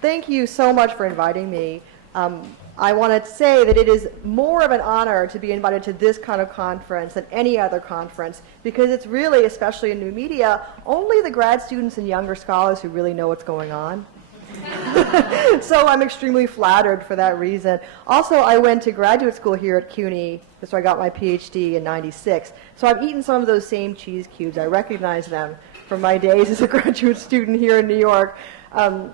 Thank you so much for inviting me. I want to say that it is more of an honor to be invited to this kind of conference than any other conference, because it's really, especially in new media, only the grad students and younger scholars who really know what's going on. So I'm extremely flattered for that reason. Also, I went to graduate school here at CUNY, so I got my PhD in '96. So I've eaten some of those same cheese cubes. I recognize them from my days as a graduate student here in New York. So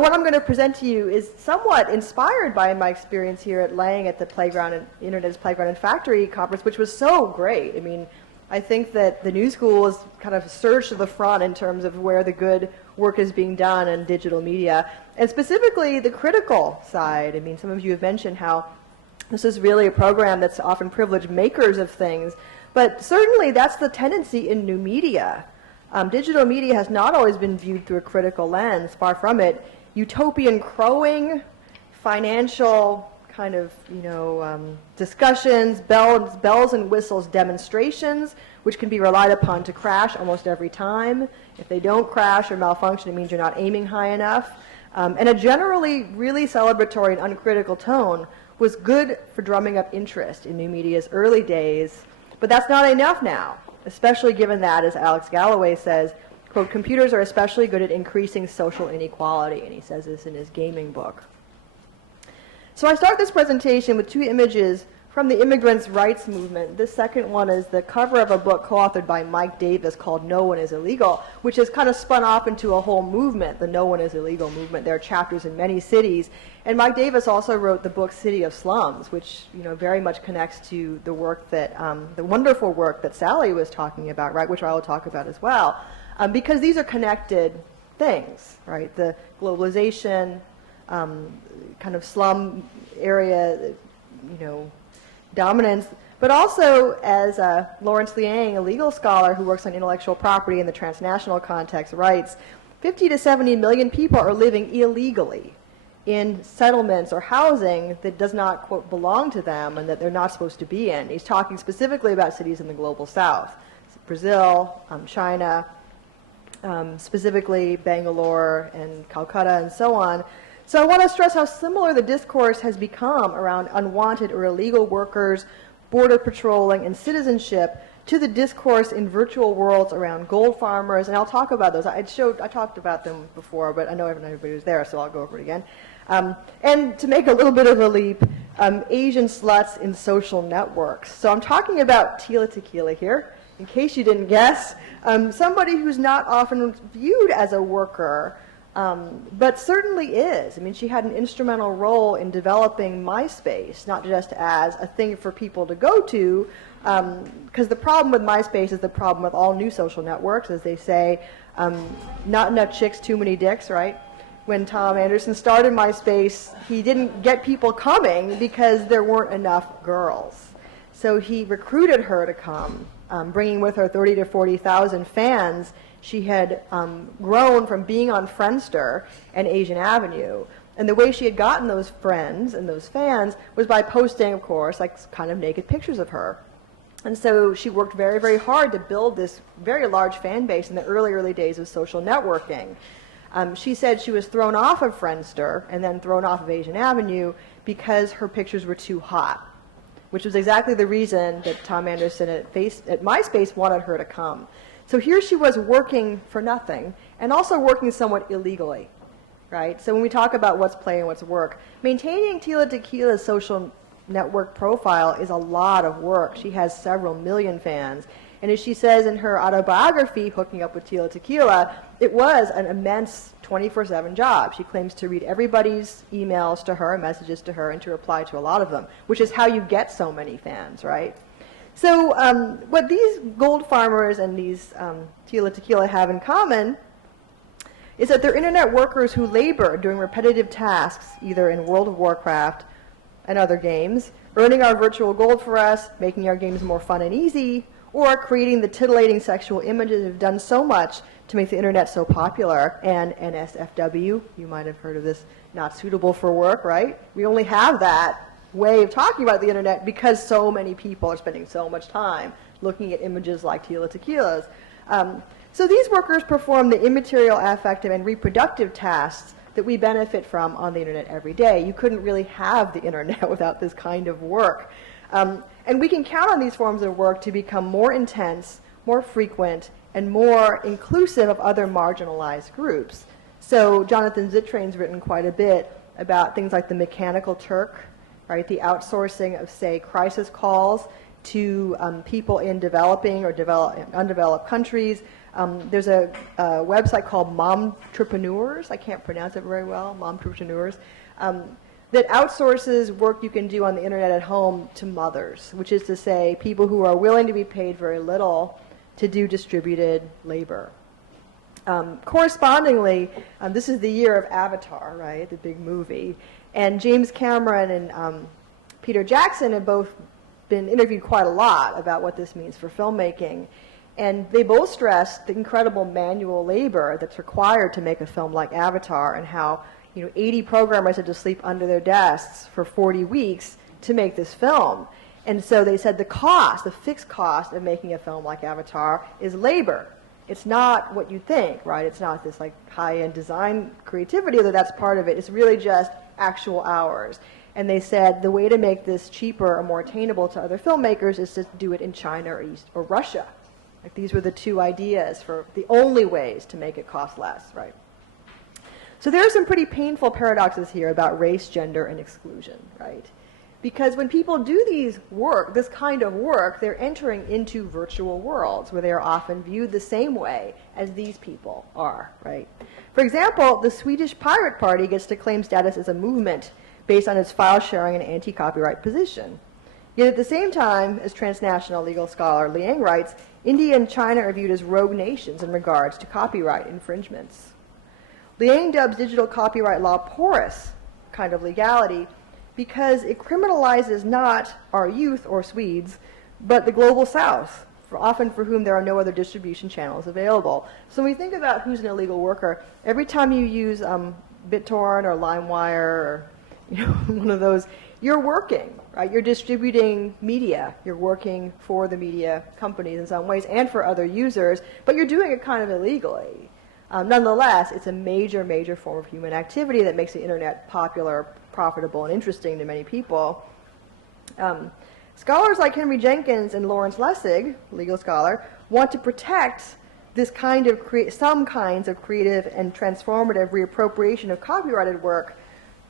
what I'm going to present to you is somewhat inspired by my experience here at Lang at the Playground and Internet's Playground and Factory conference, which was so great. I mean, I think that the New School has kind of surged to the front in terms of where the good work is being done in digital media, and specifically the critical side. I mean, some of you have mentioned how this is really a program that's often privileged makers of things, but certainly that's the tendency in new media. Digital media has not always been viewed through a critical lens, far from it. Utopian crowing, financial kind of, discussions, bells and whistles demonstrations, which can be relied upon to crash almost every time. If they don't crash or malfunction, it means you're not aiming high enough. And a generally really celebratory and uncritical tone was good for drumming up interest in new media's early days, but that's not enough now, especially given that, as Alex Galloway says, quote, computers are especially good at increasing social inequality, and he says this in his gaming book. So I start this presentation with two images from the immigrants' rights movement. This second one is the cover of a book co-authored by Mike Davis called No One is Illegal, which has kind of spun off into a whole movement, the No One is Illegal movement. There are chapters in many cities. And Mike Davis also wrote the book City of Slums, which very much connects to the work that, the wonderful work that Sally was talking about, right, which I will talk about as well. Because these are connected things, right? The globalization, kind of slum area, dominance, but also, as Lawrence Liang, a legal scholar who works on intellectual property in the transnational context, writes, 50 to 70 million people are living illegally in settlements or housing that does not, quote, belong to them and that they're not supposed to be in. He's talking specifically about cities in the global south, Brazil, China, specifically Bangalore and Calcutta and so on. So I want to stress how similar the discourse has become around unwanted or illegal workers, border patrolling, and citizenship to the discourse in virtual worlds around gold farmers, and I'll talk about those. I talked about them before, but I know everybody was there, so I'll go over it again. And to make a little bit of a leap, Asian sluts in social networks. So I'm talking about Tila Tequila here, in case you didn't guess. Somebody who's not often viewed as a worker, but certainly is. I mean, she had an instrumental role in developing MySpace, not just as a thing for people to go to, because the problem with MySpace is the problem with all new social networks, as they say, not enough chicks, too many dicks, right? When Tom Anderson started MySpace, he didn't get people coming because there weren't enough girls. So he recruited her to come, bringing with her 30 to 40,000 fans. She had grown from being on Friendster and Asian Avenue. And the way she had gotten those friends and those fans was by posting, of course, like kind of naked pictures of her. And so she worked very, very hard to build this very large fan base in the early days of social networking. She said she was thrown off of Friendster and then thrown off of Asian Avenue because her pictures were too hot, which was exactly the reason that Tom Anderson at MySpace wanted her to come. So here she was working for nothing and also working somewhat illegally, right? So when we talk about what's play and what's work, maintaining Tila Tequila's social network profile is a lot of work. She has several million fans. And as she says in her autobiography, Hooking Up with Tila Tequila, it was an immense 24/7 job. She claims to read everybody's emails to her, messages to her, and to reply to a lot of them, which is how you get so many fans, right? So what these gold farmers and these Tila Tequila have in common is that they're internet workers who labor doing repetitive tasks, either in World of Warcraft and other games, earning our virtual gold for us, making our games more fun and easy, or creating the titillating sexual images that have done so much to make the internet so popular. And NSFW, you might have heard of this, not suitable for work, right? We only have that way of talking about the internet because so many people are spending so much time looking at images like Tila Tequila's. So these workers perform the immaterial, affective, and reproductive tasks that we benefit from on the internet every day. You couldn't really have the internet without this kind of work. And we can count on these forms of work to become more intense, more frequent, and more inclusive of other marginalized groups. So Jonathan Zittrain's written quite a bit about things like the mechanical Turk, right? The outsourcing of, say, crisis calls to people in developing or undeveloped countries. There's a website called Momtrepreneurs. I can't pronounce it very well, Momtrepreneurs, that outsources work you can do on the internet at home to mothers, which is to say people who are willing to be paid very little to do distributed labor. Correspondingly, this is the year of Avatar, right, the big movie, and James Cameron and Peter Jackson have both been interviewed quite a lot about what this means for filmmaking. And they both stressed the incredible manual labor that's required to make a film like Avatar, and how 80 programmers had to sleep under their desks for 40 weeks to make this film. And so they said the fixed cost of making a film like Avatar is labor. It's not what you think, right? It's not this like high-end design creativity, although that's part of it. It's really just actual hours. And they said the way to make this cheaper or more attainable to other filmmakers is to do it in China or Russia. Like these were the two ideas for the only ways to make it cost less, right? So there are some pretty painful paradoxes here about race, gender, and exclusion, right? Because when people do this kind of work, they're entering into virtual worlds where they are often viewed the same way as these people are, right? For example, the Swedish Pirate Party gets to claim status as a movement based on its file sharing and anti-copyright position. Yet at the same time, as transnational legal scholar Liang writes, India and China are viewed as rogue nations in regards to copyright infringements. Liang dubs digital copyright law porous kind of legality because it criminalizes not our youth or Swedes, but the global south, often for whom there are no other distribution channels available. So when we think about who's an illegal worker, every time you use BitTorrent or LimeWire or one of those, you're working, right? You're distributing media. You're working for the media companies in some ways and for other users, but you're doing it kind of illegally. Nonetheless, it's a major, major form of human activity that makes the internet popular, profitable, and interesting to many people. Scholars like Henry Jenkins and Lawrence Lessig, legal scholar, want to protect this kind of some kinds of creative and transformative reappropriation of copyrighted work,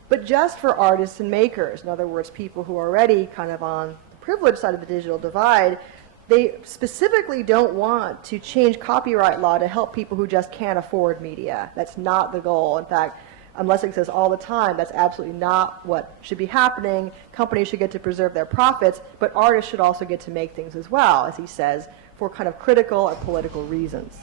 but just for artists and makers. In other words, people who are already kind of on the privileged side of the digital divide. They specifically don't want to change copyright law to help people who just can't afford media. That's not the goal. In fact, Lessig says all the time, that's absolutely not what should be happening. Companies should get to preserve their profits, but artists should also get to make things as well, as he says, for kind of critical or political reasons.